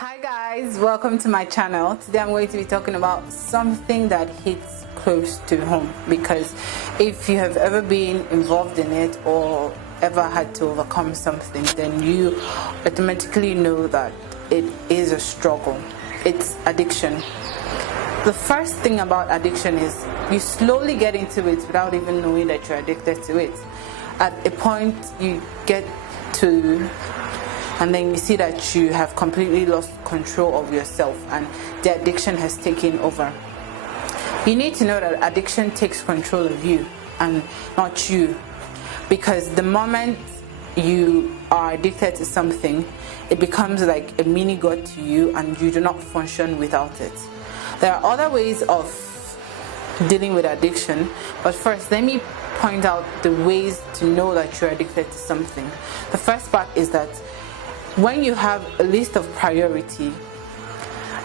Hi guys, welcome to my channel. Today I'm going to be talking about something that hits close to home, because if you have ever been involved in it or ever had to overcome something, then you automatically know that it is a struggle. It's addiction. The first thing about addiction is you slowly get into it without even knowing that you're addicted to it. At a point you get to, and then you see that you have completely lost control of yourself and the addiction has taken over. You need to know that addiction takes control of you and not you, because the moment you are addicted to something, it becomes like a mini god to you and you do not function without it. There are other ways of dealing with addiction, but first let me point out the ways to know that you're addicted to something. The first part is that when you have a list of priority,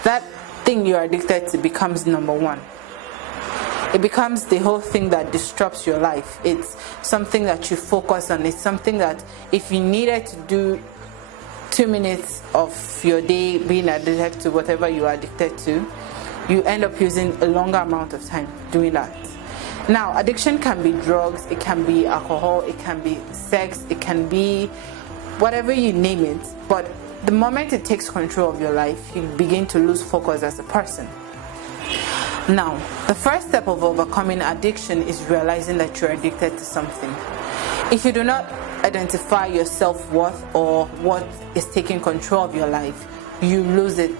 that thing you're addicted to becomes number one. It becomes the whole thing that disrupts your life. It's something that you focus on. It's something that if you needed to do 2 minutes of your day being addicted to whatever you are addicted to, you end up using a longer amount of time doing that. Now, addiction can be drugs, it can be alcohol, it can be sex, it can be whatever you name it, but the moment it takes control of your life, you begin to lose focus as a person. Now, the first step of overcoming addiction is realizing that you're addicted to something. If you do not identify your self-worth or what is taking control of your life, you lose it.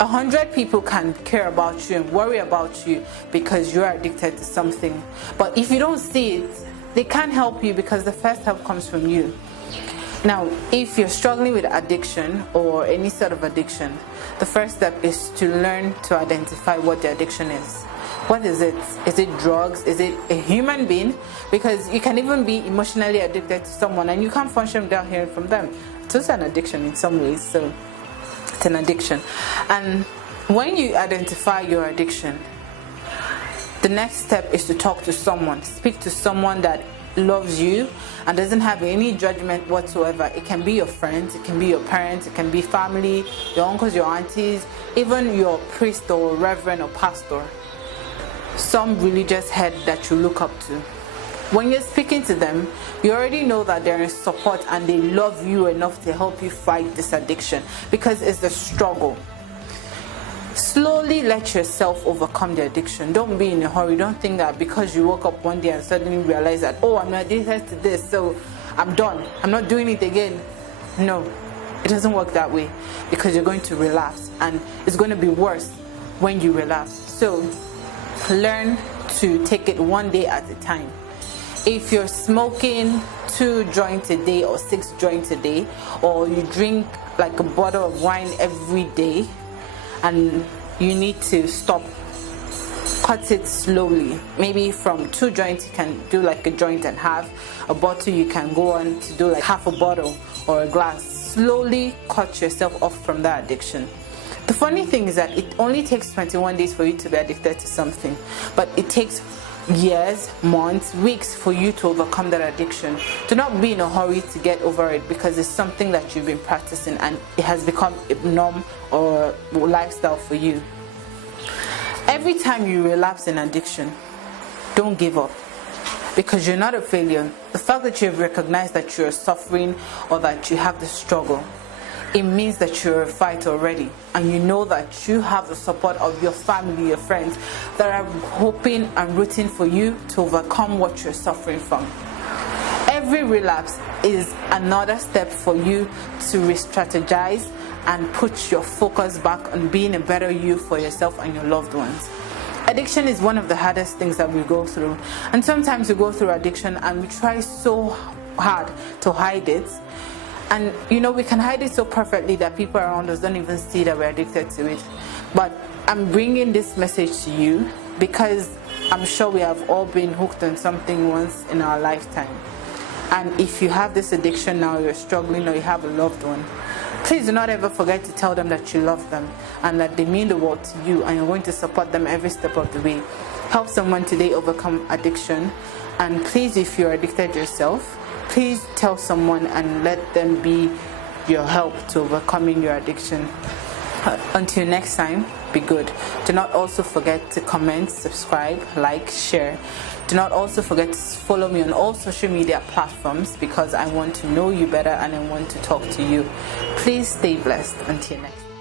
100 people can care about you and worry about you because you're addicted to something, but if you don't see it, they can't help you because the first help comes from you. Now, if you're struggling with addiction or any sort of addiction, the first step is to learn to identify what the addiction is. What is it? Is it drugs? Is it a human being? Because you can even be emotionally addicted to someone and you can't function without hearing from them. It's also an addiction in some ways, so it's an addiction. And when you identify your addiction, the next step is to talk to someone. Speak to someone that loves you and doesn't have any judgment whatsoever. It can be your friends, it can be your parents, it can be family, your uncles, your aunties, even your priest or reverend or pastor, some religious head that you look up to. When you're speaking to them, you already know that they're in support and they love you enough to help you fight this addiction, because it's a struggle. Slowly let yourself overcome the addiction. Don't be in a hurry. Don't think that because you woke up one day and suddenly realize that, oh, I'm addicted to this, so I'm done, I'm not doing it again. No, it doesn't work that way, because you're going to relapse and it's going to be worse when you relapse. So learn to take it one day at a time. If you're smoking 2 joints a day or 6 joints a day, or you drink like a bottle of wine every day, and you need to stop, cut it slowly. Maybe from 2 joints you can do like a joint and half. A bottle you can go on to do like half a bottle or a glass. Slowly cut yourself off from that addiction. The funny thing is that it only takes 21 days for you to be addicted to something, but it takes years, months, weeks for you to overcome that addiction. Do not be in a hurry to get over it, because it's something that you've been practicing and it has become a norm or lifestyle for you. Every time you relapse in addiction, don't give up, because you're not a failure. The fact that you've recognized that you're suffering or that you have the struggle, it means that you're a fighter already, and you know that you have the support of your family, your friends that are hoping and rooting for you to overcome what you're suffering from. Every relapse is another step for you to re-strategize and put your focus back on being a better you for yourself and your loved ones. Addiction is one of the hardest things that we go through, and sometimes we go through addiction and we try so hard to hide it. And we can hide it so perfectly that people around us don't even see that we're addicted to it. But I'm bringing this message to you because I'm sure we have all been hooked on something once in our lifetime. And if you have this addiction now, you're struggling, or you have a loved one, please do not ever forget to tell them that you love them and that they mean the world to you, and you're going to support them every step of the way. Help someone today overcome addiction. And please, if you're addicted yourself, please tell someone and let them be your help to overcoming your addiction. Until next time, be good. Do not also forget to comment, subscribe, like, share. Do not also forget to follow me on all social media platforms, because I want to know you better and I want to talk to you. Please stay blessed. Until next time.